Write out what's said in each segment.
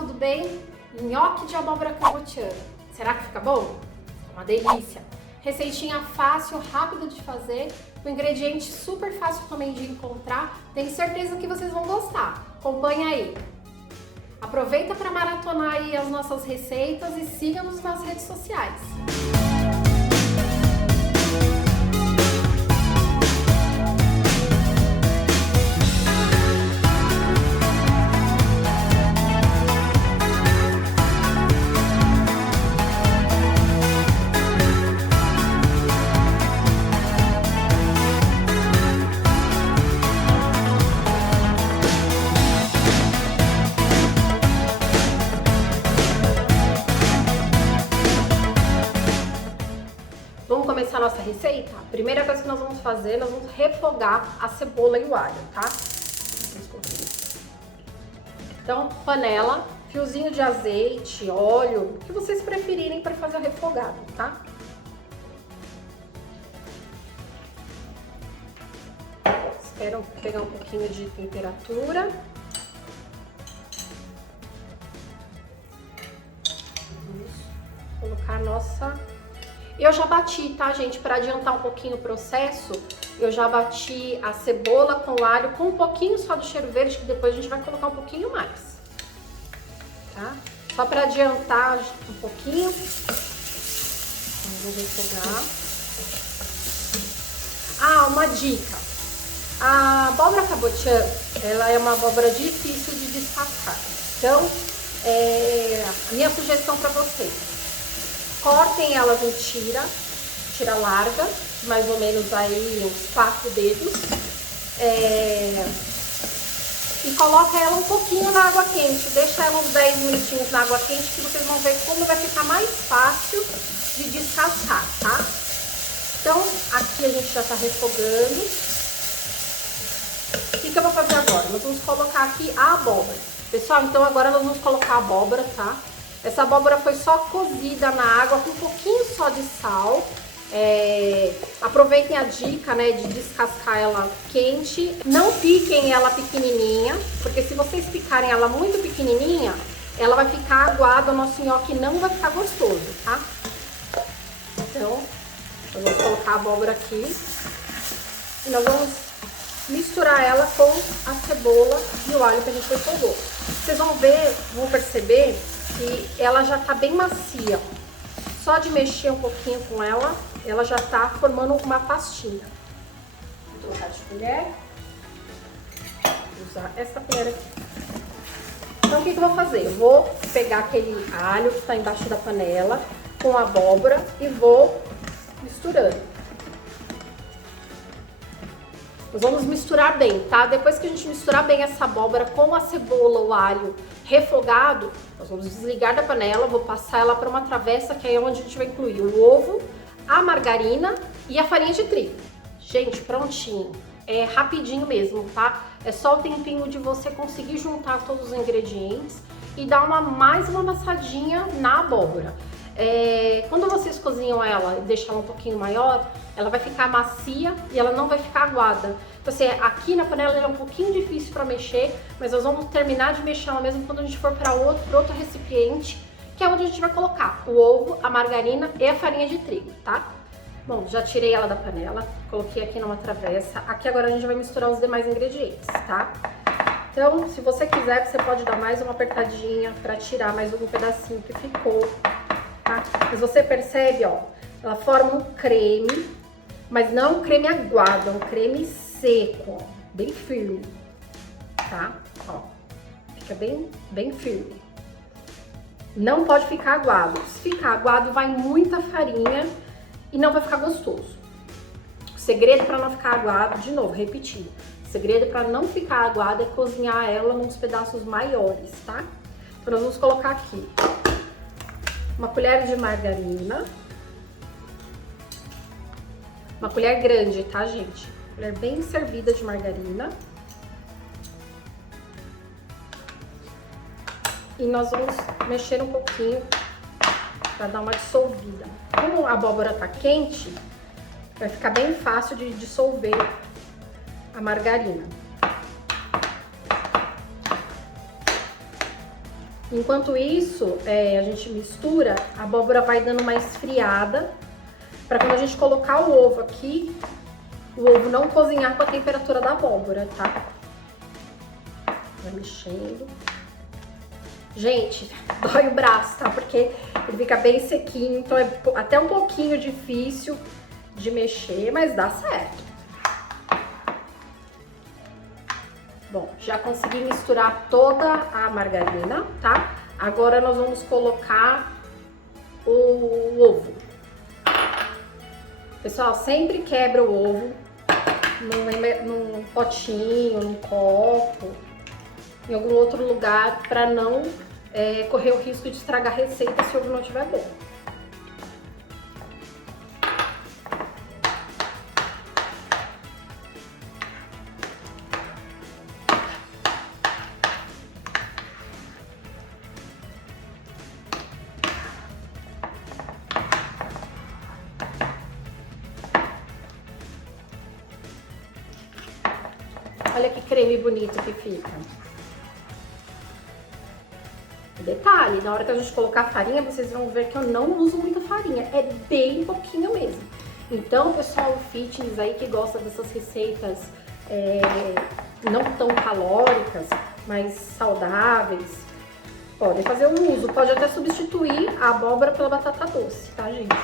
tudo bem? Nhoque de abóbora cabotiana. Será que fica bom? Uma delícia! Receitinha fácil, rápida de fazer, um ingrediente super fácil também de encontrar. Tenho certeza que vocês vão gostar. Acompanha aí! Aproveita para maratonar aí as nossas receitas e siga-nos nas redes sociais. Vamos começar a nossa receita? A primeira coisa que nós vamos fazer, nós vamos refogar a cebola e o alho, tá? Então, panela, fiozinho de azeite, óleo, o que vocês preferirem para fazer o refogado, tá? Espero pegar um pouquinho de temperatura. Vamos colocar a nossa... Eu já bati, tá, gente? Para adiantar um pouquinho o processo, eu já bati a cebola com o alho com um pouquinho só do cheiro verde, que depois a gente vai colocar um pouquinho mais, tá? Só para adiantar um pouquinho. Vamos refogar. Ah, uma dica. A abóbora cabotiana, ela é uma abóbora difícil de descascar. Então, a minha sugestão para vocês: cortem elas em tira larga, mais ou menos aí uns 4 dedos, e coloca ela um pouquinho na água quente, deixa ela uns 10 minutinhos na água quente, que vocês vão ver como vai ficar mais fácil de descascar, tá? Então, aqui a gente já tá refogando. O que eu vou fazer agora? Nós vamos colocar aqui a abóbora. Pessoal, então agora nós vamos colocar a abóbora, tá? Essa abóbora foi só cozida na água com um pouquinho só de sal. Aproveitem a dica, né, de descascar ela quente. Não piquem ela pequenininha, porque se vocês picarem ela muito pequenininha, ela vai ficar aguada, o nosso nhoque não vai ficar gostoso, tá? Então, eu vou colocar a abóbora aqui e nós vamos misturar ela com a cebola e o alho que a gente refogou. Vocês vão perceber que ela já tá bem macia. Só de mexer um pouquinho com ela, ela já tá formando uma pastinha. Vou trocar de colher. Vou usar essa colher aqui. Então, o que eu vou fazer? Eu vou pegar aquele alho que tá embaixo da panela com a abóbora e vou misturando. Nós vamos misturar bem, tá? Depois que a gente misturar bem essa abóbora com a cebola, o alho refogado, nós vamos desligar da panela, vou passar ela para uma travessa, que é onde a gente vai incluir o ovo, a margarina e a farinha de trigo. Gente, prontinho. É rapidinho mesmo, tá? É só o tempinho de você conseguir juntar todos os ingredientes e dar mais uma amassadinha na abóbora. Quando vocês cozinham ela e deixam ela um pouquinho maior, ela vai ficar macia e ela não vai ficar aguada. Então, assim, aqui na panela ela é um pouquinho difícil para mexer, mas nós vamos terminar de mexer ela mesmo quando a gente for para outro recipiente, que é onde a gente vai colocar o ovo, a margarina e a farinha de trigo, tá? Bom, já tirei ela da panela, coloquei aqui numa travessa. Aqui agora a gente vai misturar os demais ingredientes, tá? Então, se você quiser, você pode dar mais uma apertadinha para tirar mais algum pedacinho que ficou, tá? Mas você percebe, ó, ela forma um creme, mas não um creme aguado, é um creme seco, ó, bem firme, tá? Ó, fica bem firme. Não pode ficar aguado. Se ficar aguado, vai muita farinha e não vai ficar gostoso. O segredo para não ficar aguado, de novo, repetindo, o segredo para não ficar aguado é cozinhar ela nos pedaços maiores, tá? Então, nós vamos colocar aqui uma colher de margarina. Uma colher grande, tá, gente? Colher bem servida de margarina. E nós vamos mexer um pouquinho para dar uma dissolvida. Como a abóbora tá quente, vai ficar bem fácil de dissolver a margarina. Enquanto isso, a gente mistura, a abóbora vai dando uma esfriada, para quando a gente colocar o ovo aqui, o ovo não cozinhar com a temperatura da abóbora, tá? Vai mexendo. Gente, dói o braço, tá? Porque ele fica bem sequinho, então é até um pouquinho difícil de mexer, mas dá certo. Bom, já consegui misturar toda a margarina, tá? Agora nós vamos colocar o ovo. Pessoal, sempre quebra o ovo num potinho, num copo, em algum outro lugar, para não correr o risco de estragar a receita se o ovo não estiver bom. Olha que creme bonito que fica. Detalhe, na hora que a gente colocar a farinha, vocês vão ver que eu não uso muita farinha, é bem pouquinho mesmo. Então, pessoal fitness aí que gosta dessas receitas não tão calóricas, mas saudáveis, podem fazer um uso. Pode até substituir a abóbora pela batata doce, tá, gente?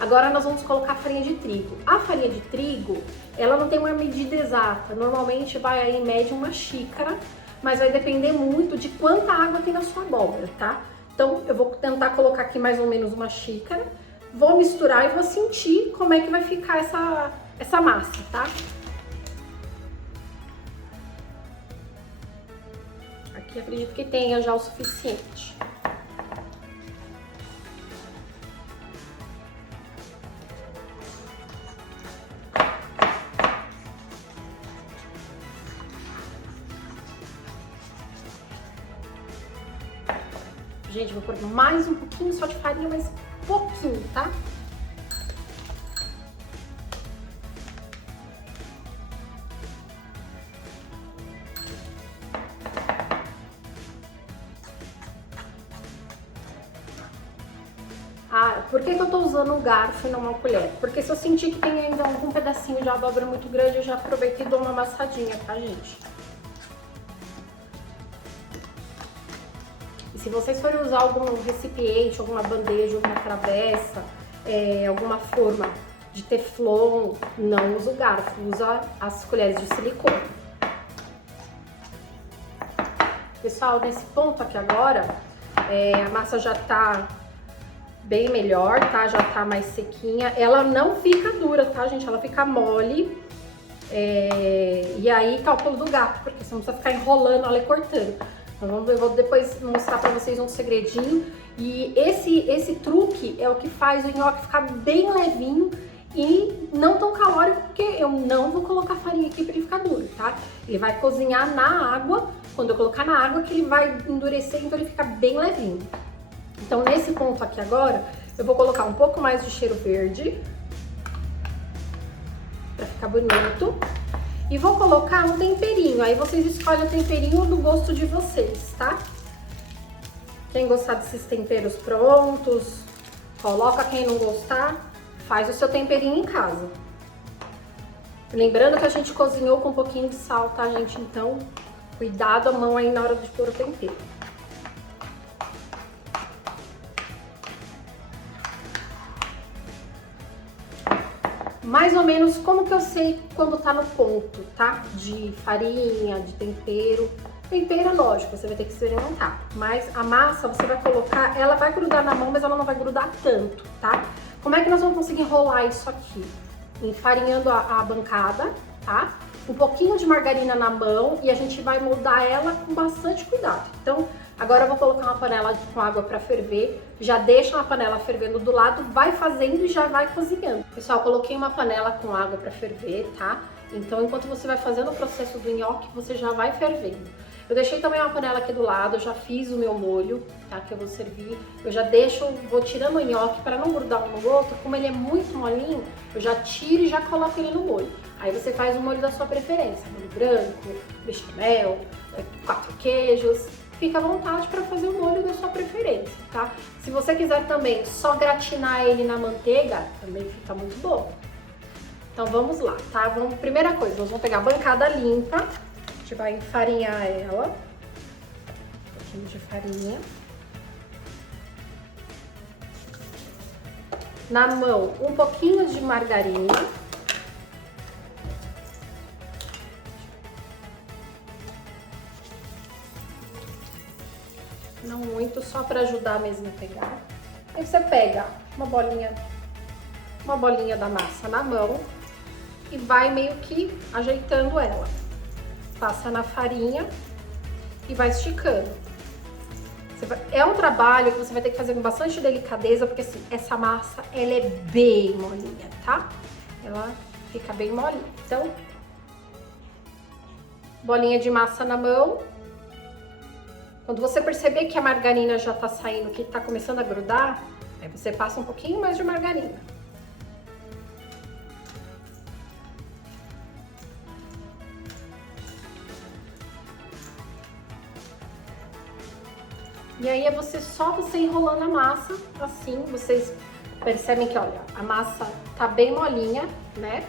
Agora nós vamos colocar a farinha de trigo. A farinha de trigo, ela não tem uma medida exata. Normalmente vai aí em média uma xícara, mas vai depender muito de quanta água tem na sua abóbora, tá? Então eu vou tentar colocar aqui mais ou menos uma xícara, vou misturar e vou sentir como é que vai ficar essa massa, tá? Aqui acredito que tenha já o suficiente. Gente, vou pôr mais um pouquinho só de farinha, mas pouquinho, tá? Ah, por que eu tô usando um garfo e não uma colher? Porque se eu sentir que tem ainda algum pedacinho de abóbora muito grande, eu já aproveito e dou uma amassadinha, tá, gente? Se vocês forem usar algum recipiente, alguma bandeja, alguma travessa, alguma forma de teflon, não usa o garfo, usa as colheres de silicone. Pessoal, nesse ponto aqui agora, a massa já tá bem melhor, tá? Já tá mais sequinha. Ela não fica dura, tá, gente? Ela fica mole. E aí tá o pulo do gato, porque você não precisa ficar enrolando ela e cortando. Eu vou depois mostrar pra vocês um segredinho. E esse truque é o que faz o nhoque ficar bem levinho e não tão calórico, porque eu não vou colocar farinha aqui pra ele ficar duro, tá? Ele vai cozinhar na água, quando eu colocar na água que ele vai endurecer, então ele fica bem levinho. Então nesse ponto aqui agora, eu vou colocar um pouco mais de cheiro verde, pra ficar bonito. E vou colocar um temperinho, aí vocês escolhem o temperinho do gosto de vocês, tá? Quem gostar desses temperos prontos, coloca. Quem não gostar, faz o seu temperinho em casa. Lembrando que a gente cozinhou com um pouquinho de sal, tá, gente? Então, cuidado a mão aí na hora de pôr o tempero. Mais ou menos como que eu sei quando tá no ponto, tá? De farinha, de tempero. Tempero, lógico, você vai ter que experimentar. Mas a massa, você vai colocar, ela vai grudar na mão, mas ela não vai grudar tanto, tá? Como é que nós vamos conseguir enrolar isso aqui? Enfarinhando a bancada, tá? Um pouquinho de margarina na mão e a gente vai moldar ela com bastante cuidado. Então, agora eu vou colocar uma panela com água para ferver. Já deixa uma panela fervendo do lado, vai fazendo e já vai cozinhando. Pessoal, coloquei uma panela com água para ferver, tá? Então, enquanto você vai fazendo o processo do nhoque, você já vai fervendo. Eu deixei também uma panela aqui do lado, eu já fiz o meu molho, tá? Que eu vou servir. Eu já deixo, vou tirando o nhoque para não grudar um no outro. Como ele é muito molinho, eu já tiro e já coloco ele no molho. Aí você faz o molho da sua preferência, molho branco, bechamel, 4 queijos. fica à vontade para fazer o molho da sua preferência, tá? Se você quiser também só gratinar ele na manteiga, também fica muito bom. Então vamos lá, tá? Primeira coisa, nós vamos pegar a bancada limpa, a gente vai enfarinhar ela, um pouquinho de farinha. Na mão, um pouquinho de margarina. Não muito, só para ajudar mesmo a pegar. Aí você pega uma bolinha da massa na mão e vai meio que ajeitando ela. Passa na farinha e vai esticando. É um trabalho que você vai ter que fazer com bastante delicadeza, porque assim, essa massa, ela é bem molinha, tá? Ela fica bem molinha. Então, bolinha de massa na mão. Quando você perceber que a margarina já tá saindo, que tá começando a grudar, aí você passa um pouquinho mais de margarina. E aí é só você enrolando a massa, assim, vocês percebem que, olha, a massa tá bem molinha, né?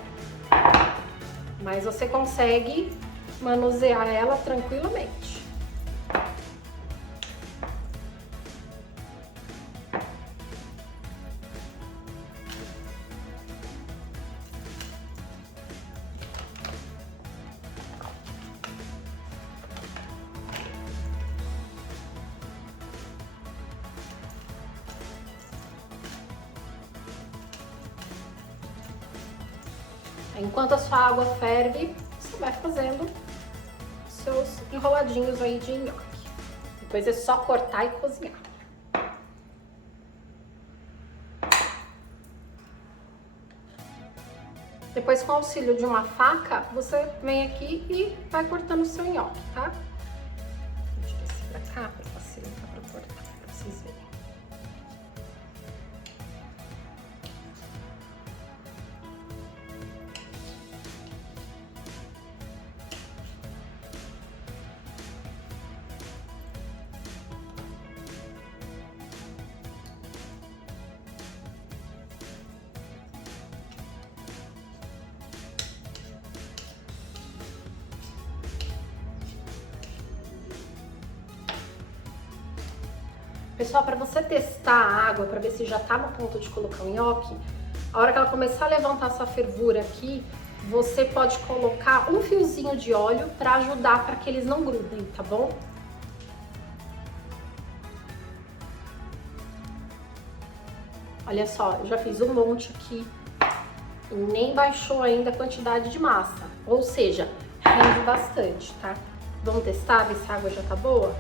Mas você consegue manusear ela tranquilamente. Enquanto a sua água ferve, você vai fazendo seus enroladinhos aí de nhoque. Depois é só cortar e cozinhar. Depois, com o auxílio de uma faca, você vem aqui e vai cortando o seu nhoque, tá? Vou tirar esse pra cá pra facilitar pra cortar, pra vocês verem. Pessoal, para você testar a água, para ver se já tá no ponto de colocar o nhoque, a hora que ela começar a levantar essa fervura aqui, você pode colocar um fiozinho de óleo para ajudar para que eles não grudem, tá bom? Olha só, eu já fiz um monte aqui e nem baixou ainda a quantidade de massa, ou seja, rende bastante, tá? Vamos testar, ver se a água já tá boa?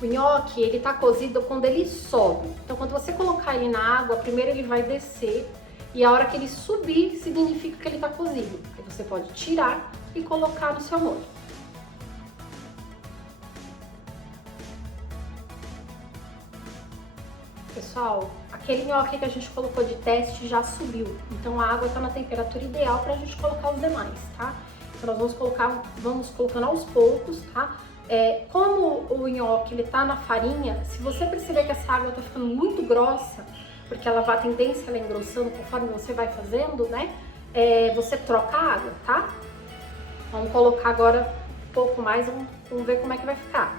O nhoque, ele tá cozido quando ele sobe. Então, quando você colocar ele na água, primeiro ele vai descer e a hora que ele subir, significa que ele tá cozido. Aí você pode tirar e colocar no seu molho. Pessoal, aquele nhoque que a gente colocou de teste já subiu. Então, a água tá na temperatura ideal pra gente colocar os demais, tá? Então, nós vamos colocando aos poucos, tá? Como o nhoque ele tá na farinha, se você perceber que essa água tá ficando muito grossa, porque ela vai, a tendência ela engrossando conforme você vai fazendo, né? Você troca a água, tá? Vamos colocar agora um pouco mais, vamos ver como é que vai ficar.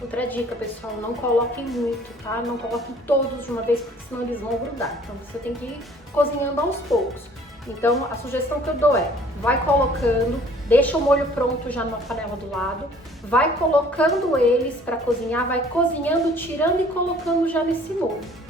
Outra dica, pessoal, não coloquem muito, tá? Não coloquem todos de uma vez, porque senão eles vão grudar. Então você tem que ir cozinhando aos poucos. Então, a sugestão que eu dou vai colocando, deixa o molho pronto já numa panela do lado, vai colocando eles para cozinhar, vai cozinhando, tirando e colocando já nesse molho.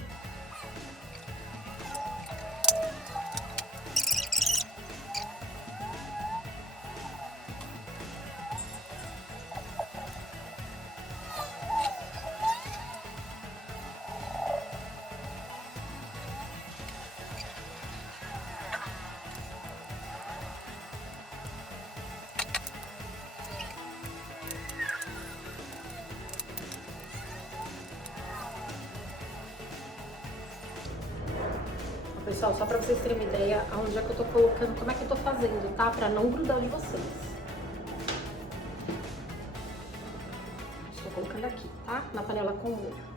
pessoal, só pra vocês terem uma ideia aonde é que eu tô colocando, como é que eu tô fazendo, tá? Pra não grudar de vocês. Estou colocando aqui, tá? Na panela com molho.